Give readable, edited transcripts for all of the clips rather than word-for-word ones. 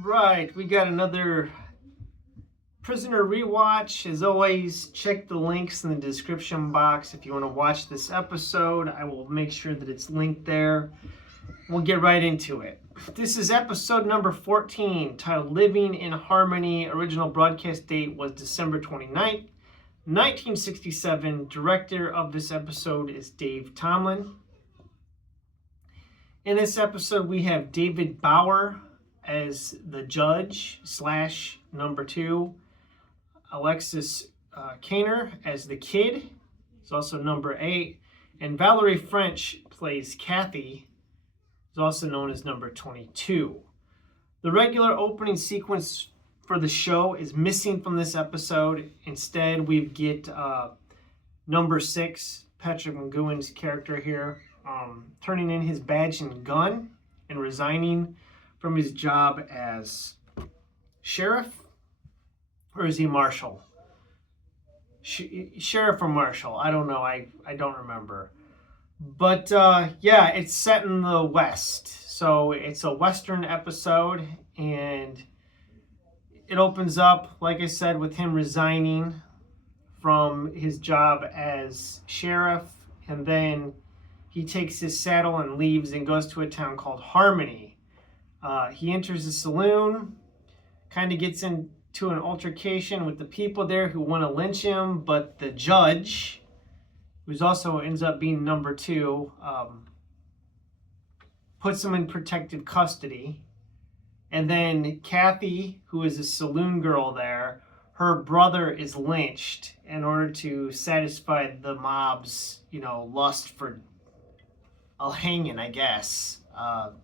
Right, we got another prisoner rewatch. As always, check the links in the description box if you want to watch this episode. I will make sure that it's linked there. We'll get right into it. This is episode number 14, titled Living in Harmony. Original broadcast date was December 29th, 1967. Director of this episode is Dave Tomlin. In this episode, we have David Bauer as the judge / number 2. Alexis Kaner as the kid. Is also number 8. And Valerie French plays Kathy. Is also known as number 22. The regular opening sequence for the show is missing from this episode. Instead, we get number 6, Patrick McGoohan's character here, turning in his badge and gun and resigning from his job as sheriff, or is he marshal? Sheriff or marshal? I don't know. I don't remember. But yeah, it's set in the West. So it's a Western episode, and it opens up, like I said, with him resigning from his job as sheriff, and then he takes his saddle and leaves and goes to a town called Harmony. He enters a saloon, kind of gets into an altercation with the people there who want to lynch him, but the judge, who's also ends up being number 2, puts him in protective custody. And then Kathy, who is a saloon girl there, her brother is lynched in order to satisfy the mob's, lust for a hanging, I guess.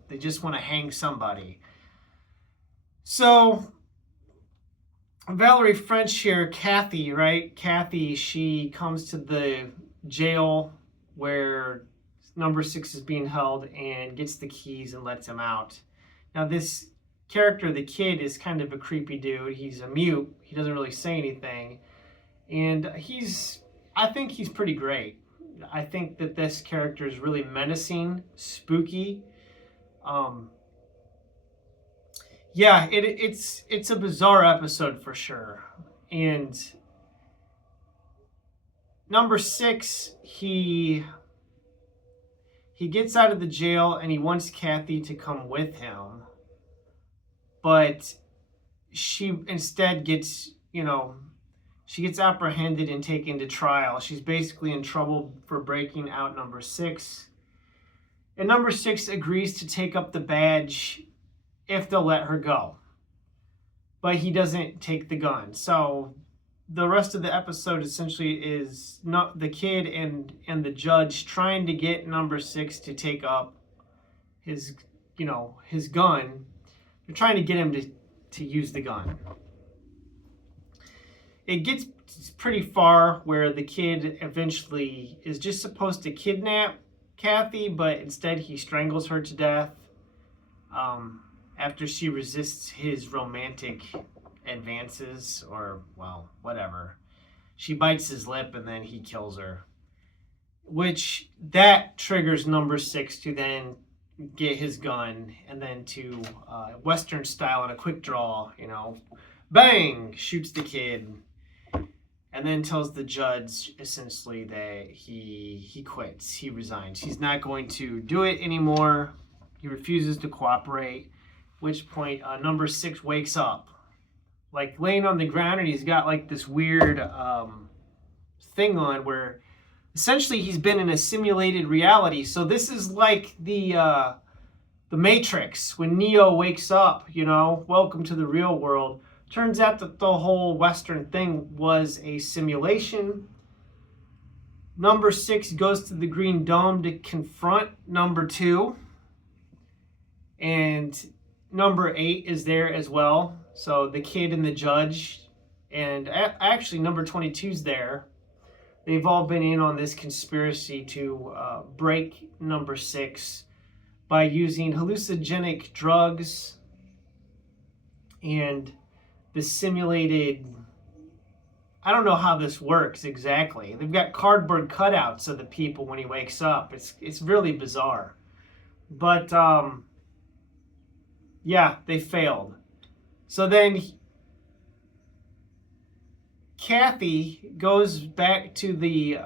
They just want to hang somebody. So Valerie French here, Kathy, right? Kathy, she comes to the jail where number 6 is being held and gets the keys and lets him out. Now this character, the kid, is kind of a creepy dude. He's a mute. He doesn't really say anything. And I think he's pretty great. I think that this character is really menacing, spooky. Yeah, it's a bizarre episode for sure. And number 6, he gets out of the jail and he wants Kathy to come with him, but she instead gets, she gets apprehended and taken to trial. She's basically in trouble for breaking out number 6. And number 6 agrees to take up the badge if they'll let her go. But he doesn't take the gun. So the rest of the episode essentially is not the kid and the judge trying to get number 6 to take up his gun. They're trying to get him to use the gun. It gets pretty far where the kid eventually is just supposed to kidnap Kathy, but instead he strangles her to death after she resists his romantic advances, or, well, whatever. She bites his lip and then he kills her, which that triggers number 6 to then get his gun and then to Western style in a quick draw, bang, shoots the kid. And then tells the judge essentially that he quits, he resigns. He's not going to do it anymore. He refuses to cooperate, at which point number 6 wakes up, like laying on the ground, and he's got like this weird thing on where essentially he's been in a simulated reality. So this is like the Matrix, when Neo wakes up, welcome to the real world. Turns out that the whole Western thing was a simulation. Number 6 goes to the Green Dome to confront number 2. And number 8 is there as well. So the kid and the judge. And actually number 22 is there. They've all been in on this conspiracy to break number 6 by using hallucinogenic drugs and the simulated, I don't know how this works exactly. They've got cardboard cutouts of the people when he wakes up. It's really bizarre. But yeah, they failed. So then Kathy goes back to the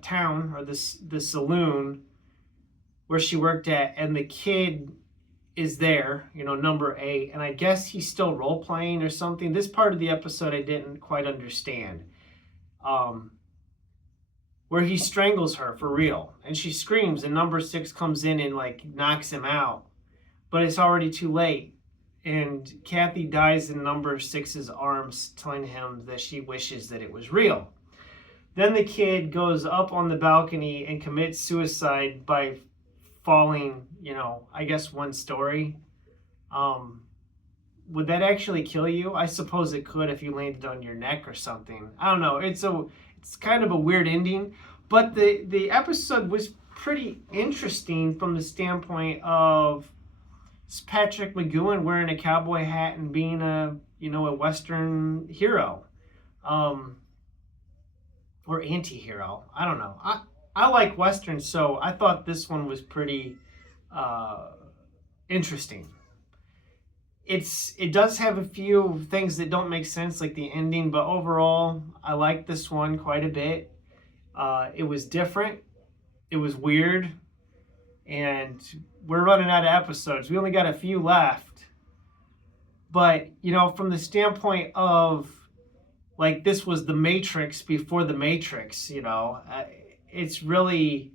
town, or the saloon where she worked at, and the kid is there, number 8, and I guess he's still role playing or something. This part of the episode I didn't quite understand. Where he strangles her for real, and she screams, and number 6 comes in and like knocks him out, but it's already too late, and Kathy dies in number 6's arms, telling him that she wishes that it was real. Then the kid goes up on the balcony and commits suicide by falling, I guess 1 story. Would that actually kill you? I suppose it could if you landed on your neck or something. I don't know. It's kind of a weird ending, but the episode was pretty interesting from the standpoint of Patrick McGoohan wearing a cowboy hat and being a Western hero, or anti-hero. I don't know. I like Westerns, so I thought this one was pretty interesting. It does have a few things that don't make sense, like the ending, but overall, I like this one quite a bit. It was different. It was weird. And we're running out of episodes. We only got a few left. But, from the standpoint of, like, this was the Matrix before the Matrix, it's really,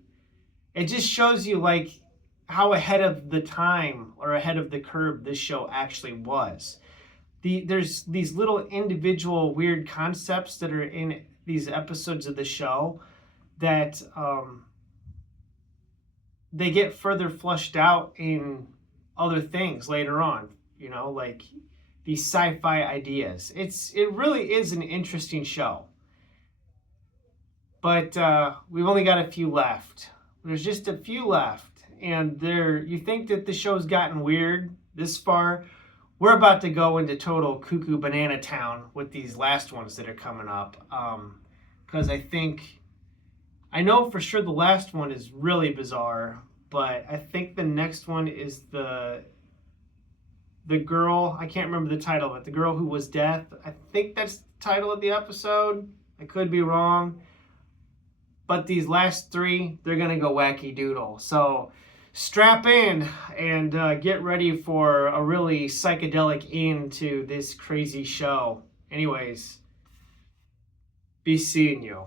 it just shows you, like, how ahead of the time or ahead of the curve this show actually was. There's these little individual weird concepts that are in these episodes of the show that they get further flushed out in other things later on, like these sci-fi ideas. It really is an interesting show. But we've only got a few left. There's just a few left. And you think that the show's gotten weird this far. We're about to go into total cuckoo banana town with these last ones that are coming up. Because I know for sure the last one is really bizarre, but I think the next one is the girl, I can't remember the title of it, the girl who was death. I think that's the title of the episode. I could be wrong. But these last 3, they're going to go wacky doodle. So strap in and get ready for a really psychedelic end to this crazy show. Anyways, be seeing you.